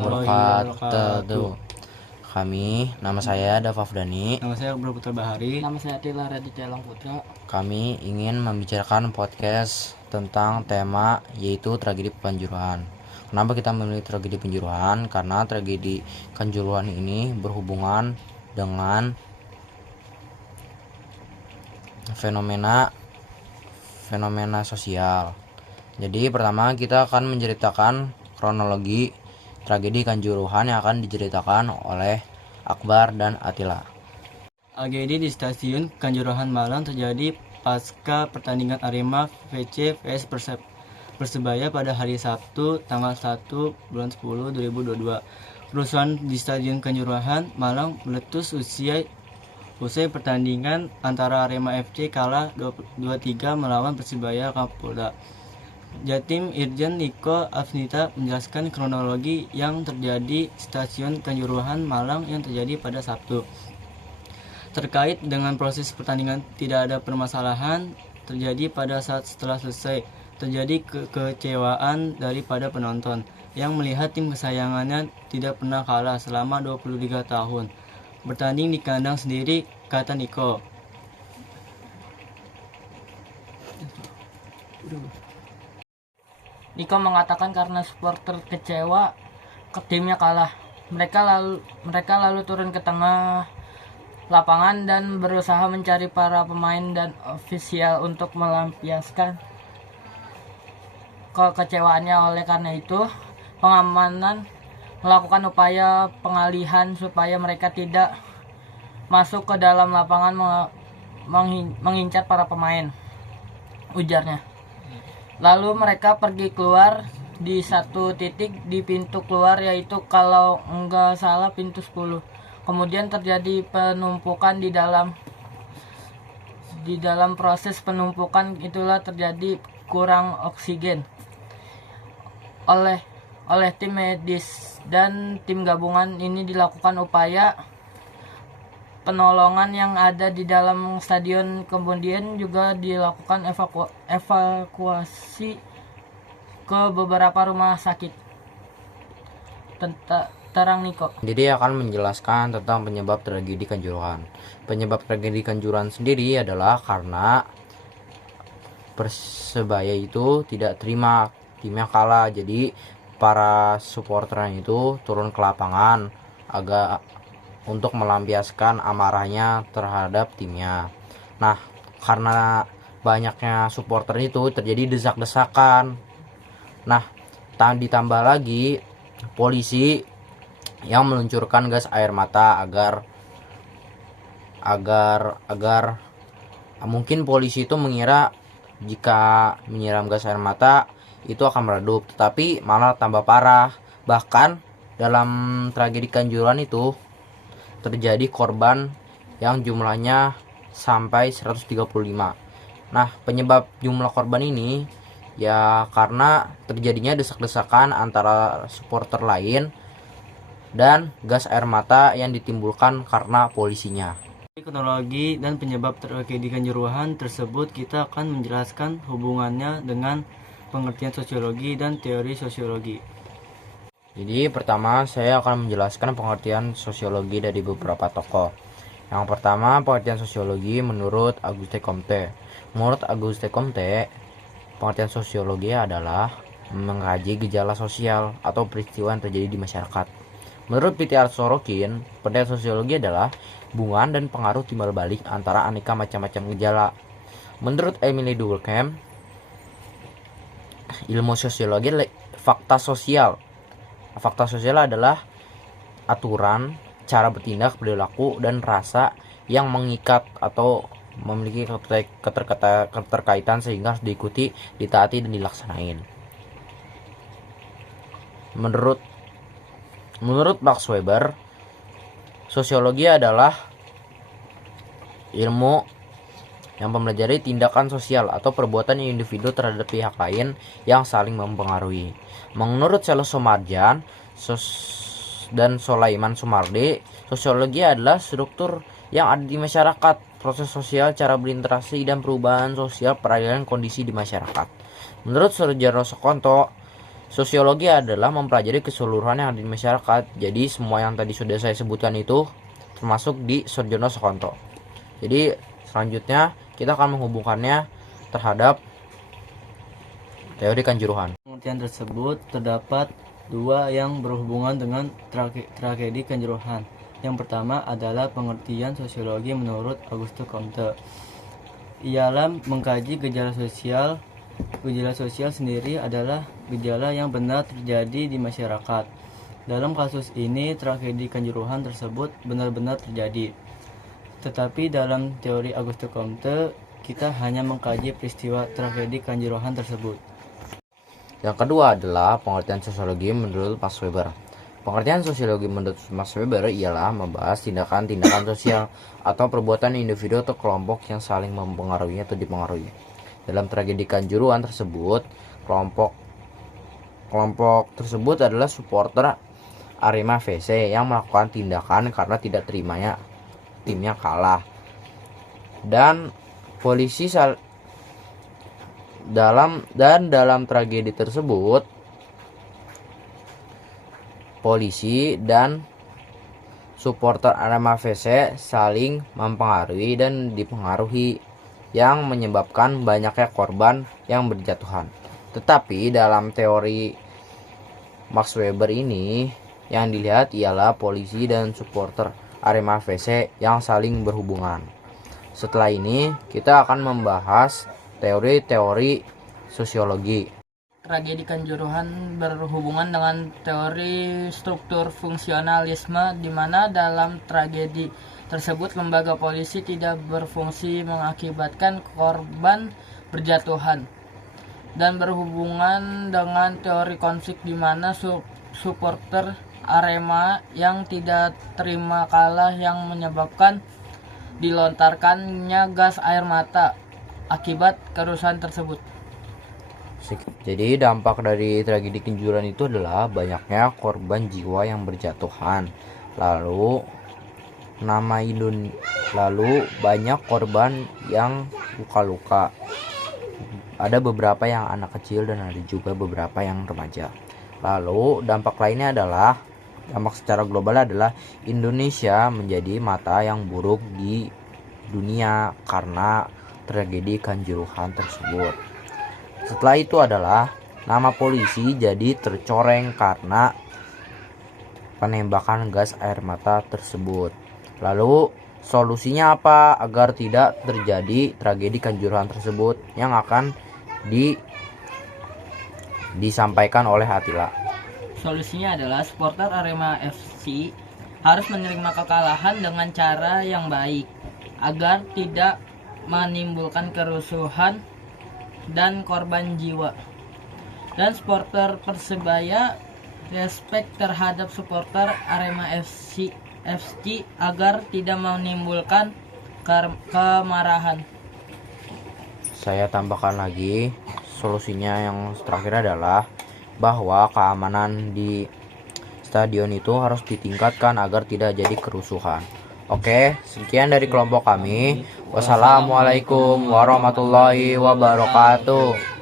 wabarakatuh. Nama saya Dava Fdani. Nama saya Bro Putra Bahari. Nama saya Tila Raditya Langputra. Kami ingin membicarakan podcast tentang tema yaitu tragedi Kanjuruhan. Kenapa kita memilih tragedi Kanjuruhan? Karena tragedi Kanjuruhan ini berhubungan dengan fenomena sosial. Jadi pertama kita akan menceritakan kronologi tragedi Kanjuruhan yang akan diceritakan oleh Akbar dan Atila. Tragedi di stasiun Kanjuruhan Malang terjadi pasca pertandingan Arema FC vs Persebaya pada hari Sabtu tanggal 1 bulan 10 2022. Kerusuhan di stadion Kanjuruhan Malang meletus usai pertandingan antara Arema FC kalah 2-3 melawan Persebaya Kapolda Jatim Irjen Niko Afnita menjelaskan kronologi yang terjadi stasiun Kanjuruhan Malang yang terjadi pada Sabtu. Terkait dengan proses pertandingan tidak ada permasalahan terjadi pada saat setelah selesai. Terjadi kekecewaan daripada penonton yang melihat tim kesayangannya tidak pernah kalah selama 23 tahun. Bertanding di kandang sendiri, kata Niko. Niko mengatakan karena supporter kecewa timnya kalah, mereka lalu turun ke tengah lapangan dan berusaha mencari para pemain dan ofisial untuk melampiaskan kekecewaannya. Oleh karena itu, pengamanan melakukan upaya pengalihan supaya mereka tidak masuk ke dalam lapangan mengincar para pemain, ujarnya. Lalu mereka pergi keluar di satu titik di pintu keluar, yaitu kalau enggak salah pintu 10. Kemudian terjadi penumpukan di dalam proses penumpukan itulah terjadi kurang oksigen oleh tim medis dan tim gabungan. Ini dilakukan upaya penolongan yang ada di dalam stadion. Kemudian juga dilakukan evakuasi ke beberapa rumah sakit. Terang Niko. Jadi akan menjelaskan tentang penyebab tragedi Kanjuruhan. Penyebab tragedi Kanjuruhan sendiri adalah karena Persebaya itu tidak terima timnya kalah. Jadi para supporternya itu turun ke lapangan untuk melampiaskan amarahnya terhadap timnya. Nah, karena banyaknya supporter itu terjadi desak-desakan. Nah, ditambah lagi polisi yang meluncurkan gas air mata agar mungkin polisi itu mengira jika menyiram gas air mata itu akan meredup, tetapi malah tambah parah. Bahkan dalam tragedi Kanjuruhan itu terjadi korban yang jumlahnya sampai 135. Nah, penyebab jumlah korban ini ya karena terjadinya desak-desakan antara supporter lain dan gas air mata yang ditimbulkan karena polisinya. Kronologi dan penyebab tragedi Kanjuruhan tersebut kita akan menjelaskan hubungannya dengan pengertian sosiologi dan teori sosiologi. Jadi pertama saya akan menjelaskan pengertian sosiologi dari beberapa tokoh. Yang pertama, pengertian sosiologi menurut Auguste Comte. Menurut Auguste Comte, pengertian sosiologi adalah mengkaji gejala sosial atau peristiwa yang terjadi di masyarakat. Menurut Peter Sorokin, pengertian sosiologi adalah hubungan dan pengaruh timbal balik antara aneka macam-macam gejala. Menurut Emily Durkheim, ilmu sosiologi adalah fakta sosial. Fakta sosial adalah aturan, cara bertindak, perilaku, dan rasa yang mengikat atau memiliki keterkaitan sehingga harus diikuti, ditaati, dan dilaksanain. Menurut Max Weber, sosiologi adalah ilmu yang mempelajari tindakan sosial atau perbuatan individu terhadap pihak lain yang saling mempengaruhi. Menurut Celso Marjan dan Sulaiman Sumardi, sosiologi adalah struktur yang ada di masyarakat, proses sosial, cara berinteraksi, dan perubahan sosial peralihan kondisi di masyarakat. Menurut Surjarno Sokonto, Sosiologi adalah mempelajari keseluruhan yang ada di masyarakat. Jadi semua yang tadi sudah saya sebutkan itu termasuk di Soedjono Soekonto. Jadi selanjutnya kita akan menghubungkannya terhadap teori Kanjuruhan. Pengertian tersebut terdapat dua yang berhubungan dengan tragedi Kanjuruhan. Yang pertama adalah pengertian sosiologi menurut Auguste Comte. Ialah mengkaji gejala sosial. Gejala sosial sendiri adalah gejala yang benar terjadi di masyarakat. Dalam kasus ini, tragedi Kanjuruhan tersebut benar-benar terjadi. Tetapi dalam teori Auguste Comte, kita hanya mengkaji peristiwa tragedi Kanjuruhan tersebut. Yang kedua adalah pengertian sosiologi menurut Max Weber. Pengertian sosiologi menurut Max Weber ialah membahas tindakan-tindakan sosial atau perbuatan individu atau kelompok yang saling mempengaruhi atau dipengaruhi. Dalam tragedi Kanjuruhan tersebut, kelompok tersebut adalah supporter Arema FC yang melakukan tindakan karena tidak terimanya timnya kalah. Dan polisi dalam tragedi tersebut, polisi dan supporter Arema FC saling mempengaruhi dan dipengaruhi yang menyebabkan banyaknya korban yang berjatuhan. Tetapi dalam teori Max Weber ini yang dilihat ialah polisi dan supporter Arema FC yang saling berhubungan. Setelah ini kita akan membahas teori-teori sosiologi. Tragedi Kanjuruhan berhubungan dengan teori struktur fungsionalisme, di mana dalam tragedi tersebut lembaga polisi tidak berfungsi mengakibatkan korban berjatuhan, dan berhubungan dengan teori konflik di mana supporter Arema yang tidak terima kalah yang menyebabkan dilontarkannya gas air mata akibat kerusuhan tersebut. Jadi dampak dari tragedi Kanjuruhan itu adalah banyaknya korban jiwa yang berjatuhan, lalu banyak korban yang luka-luka. Ada beberapa yang anak kecil dan ada juga beberapa yang remaja. Lalu dampak secara global adalah Indonesia menjadi mata yang buruk di dunia karena tragedi Kanjuruhan tersebut. Setelah itu adalah nama polisi jadi tercoreng karena penembakan gas air mata tersebut. Lalu solusinya apa agar tidak terjadi tragedi Kanjuruhan tersebut yang akan disampaikan oleh Atila? Solusinya adalah supporter Arema FC harus menerima kekalahan dengan cara yang baik agar tidak menimbulkan kerusuhan dan korban jiwa. Dan supporter Persebaya respek terhadap supporter Arema FC agar tidak menimbulkan kemarahan. Saya tambahkan lagi, solusinya yang terakhir adalah bahwa keamanan di stadion itu harus ditingkatkan agar tidak jadi kerusuhan. Oke, sekian dari kelompok kami. Wassalamualaikum warahmatullahi wabarakatuh.